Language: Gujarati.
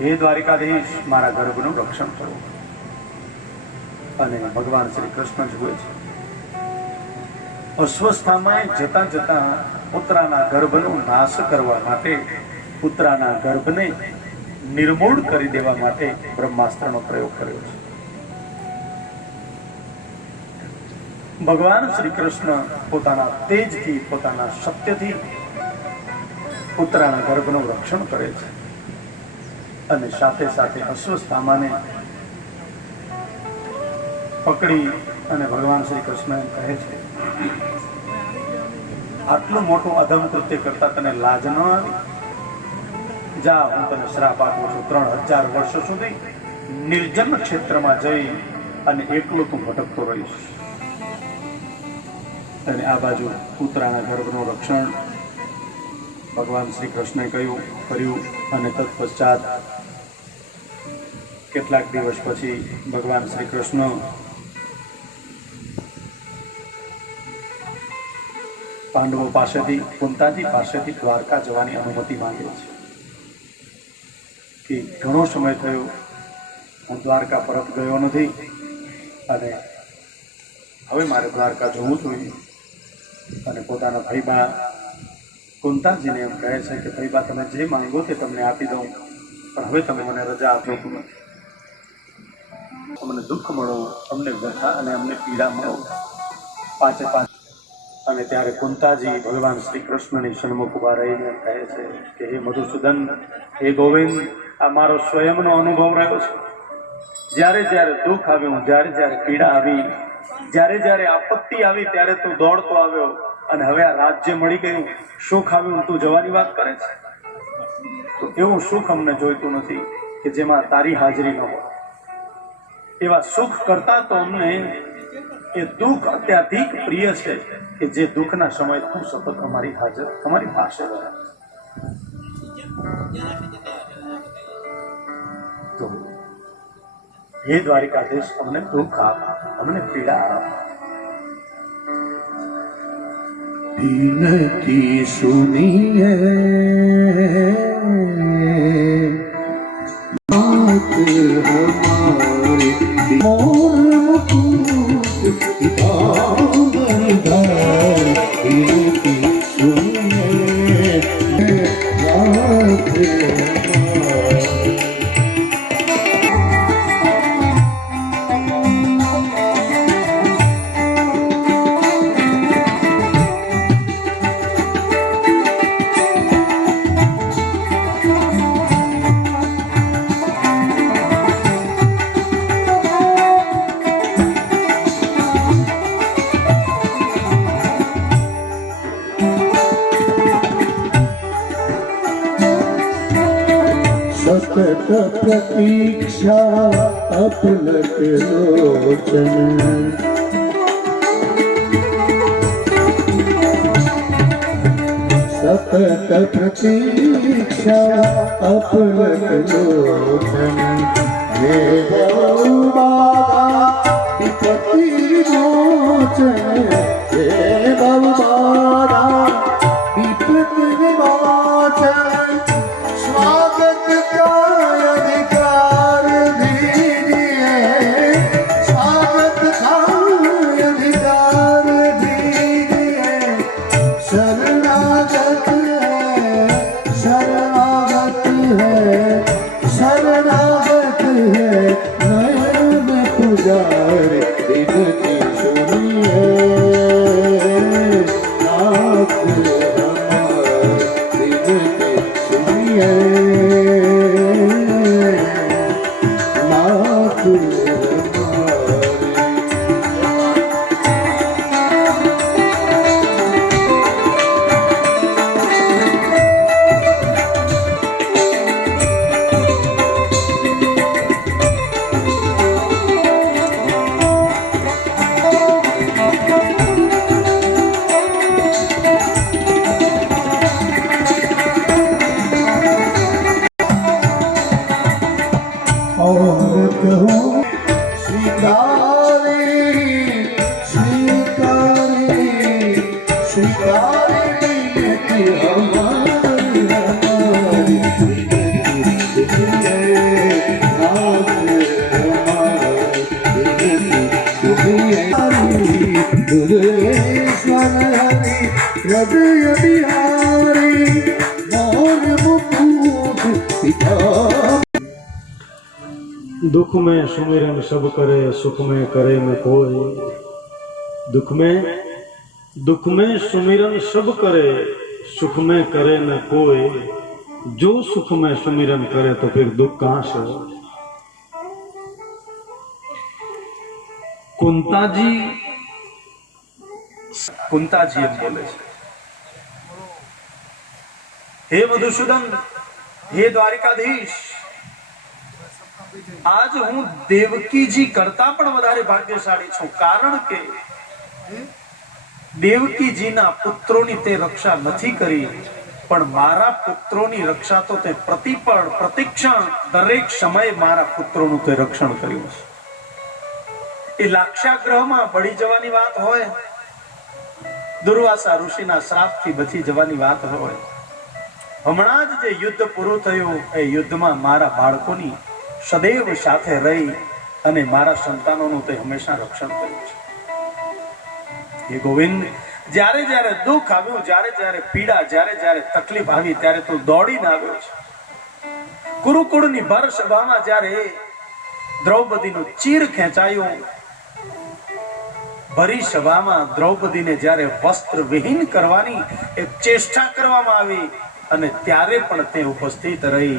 હે દ્વારિકાધીશ, મારા ગર્ભનું રક્ષણ કરો. અને ભગવાન શ્રી કૃષ્ણ જુએ છે. અસ્વસ્થામાં જતા જતા પુત્રાના ગર્ભનો નાશ કરવા માટે પુત્રાના ગર્ભને નિર્મૂળ કરી દેવા માટે બ્રહ્માસ્ત્રનો પ્રયોગ કર્યો છે. ભગવાન શ્રી કૃષ્ણ પોતાના તેજથી, પોતાના સત્યથી પુત્રાના ગર્ભનું રક્ષણ કરે છે. અને સાથે સાથે અશ્વસ્થામાને પકડી અને ભગવાન શ્રી કૃષ્ણ કહે છે, આટલું મોટું અધમ કૃત્ય કરતા તને લાજ ન આવી? જા, હું તને શ્રાપ આપું છું. ત્રણ હજાર વર્ષો સુધી નિર્જન ક્ષેત્રમાં જઈ અને એકલો તું ભટકતો રહીશ. અને આ બાજુ પુત્રાના ગર્ભનું રક્ષણ ભગવાન શ્રી કૃષ્ણે કહ્યું કર્યું અને તત્પશ્ચાત કેટલાક દિવસ પછી ભગવાન શ્રી કૃષ્ણ પાંડવો પાસેથી કુંતાજી પાસેથી દ્વારકા જવાની અનુમતિ માંગે છે કે ઘણો સમય થયો હું દ્વારકા પરત ગયો નથી અને હવે મારે દ્વારકા જવું જોઈએ અને પોતાના ભાઈબા કુંતાજીને એમ કહે છે કે, ભાઈબા, તમે જે માંગો તે તમને આપી દઉં, પણ હવે તમે મને રજા આપો નથી અમને દુઃખ મળો અમને વ્યથા અને અમને પીડા મળો પાંચે પાંચ અને ત્યારે કુંતાજી ભગવાન શ્રી કૃષ્ણની સન્મુખ ઊભા રહીને કહે છે કે, હે મધુસૂદન, હે ગોવિંદ, આ મારો સ્વયંનો અનુભવ રહ્યો છે. જ્યારે જ્યારે દુઃખ આવ્યું, જ્યારે જ્યારે પીડા આવી, જ્યારે જ્યારે આપત્તિ આવી, ત્યારે તું દોડતો આવ્યો અને હવે આ રાજ્ય મળી ગયું. સુખ આવ્યું તું જવાની વાત કરે છે. તો એવું સુખ અમને જોઈતું નથી કે જેમાં તારી હાજરી ન હોય. એવા સુખ કરતા તો અમને એ દુઃખ અત્યાધિક પ્રિય છે કે જે દુઃખના સમયે તું સતત અમારી હાજર, અમારી પાસે તો હે દ્વારિકાધીશ, અમને દુઃખ આપ, અમને પીડા આપ. વિનતી સુનીએ. માત હમારી মোর સતત પ્રતીક્ષા અપલક લોચન સતત પ્રતીક્ષા અપલક લોચન હે બાબા વિપત્તિ મોચન yeah. हृदय बिहारी मोर मुकुट दुख में सुमिरन सब करे सुख में करे न कोई। दुख में दुख में सुमिरन सब करे सुख में करे न कोई। जो सुख में सुमिरन करे तो फिर दुख कहाँ से कुंता जी કુંતાજી એમ બોલે છે. હે મધુસૂદન, હે દ્વારિકાધીશ, આજ હું દેવકીજી કરતા પણ વધારે ભાગ્યશાળી છું. કારણ કે દેવકીજીના પુત્રોની તે રક્ષા નથી કરી, પણ મારા પુત્રોની રક્ષા તો તે પ્રતિપળ, પ્રતિક્ષણ, દરેક સમયે મારા પુત્રોનું તે રક્ષણ કર્યું છે. એ લાક્ષાગ્રહમાં બળી જવાની વાત હોય દુર્વાસા ઋષિના શ્રાપથી બચી જવાની વાત હોય. હમણાં જ જે યુદ્ધ પૂરું થયું, એ યુદ્ધમાં મારા બાળકોની સદૈવ સાથે રહી અને મારા સંતાનોનું તે હંમેશા રક્ષણ કર્યું છે. હે ગોવિંદ, જ્યારે જ્યારે દુઃખ આવ્યું, જ્યારે જ્યારે પીડા, જ્યારે જ્યારે તકલીફ આવી, ત્યારે તું દોડીને આવ્યો છે. કુરુકુળની ભર સભામાં જ્યારે દ્રૌપદીનું ચીર ખેંચાયું ભરી સભામાં દ્રૌપદીને જ્યારે વસ્ત્ર વિહીન કરવાની એક ચેષ્ટા કરવામાં આવી અને ત્યારે પણ તે ઉપસ્થિત રહી.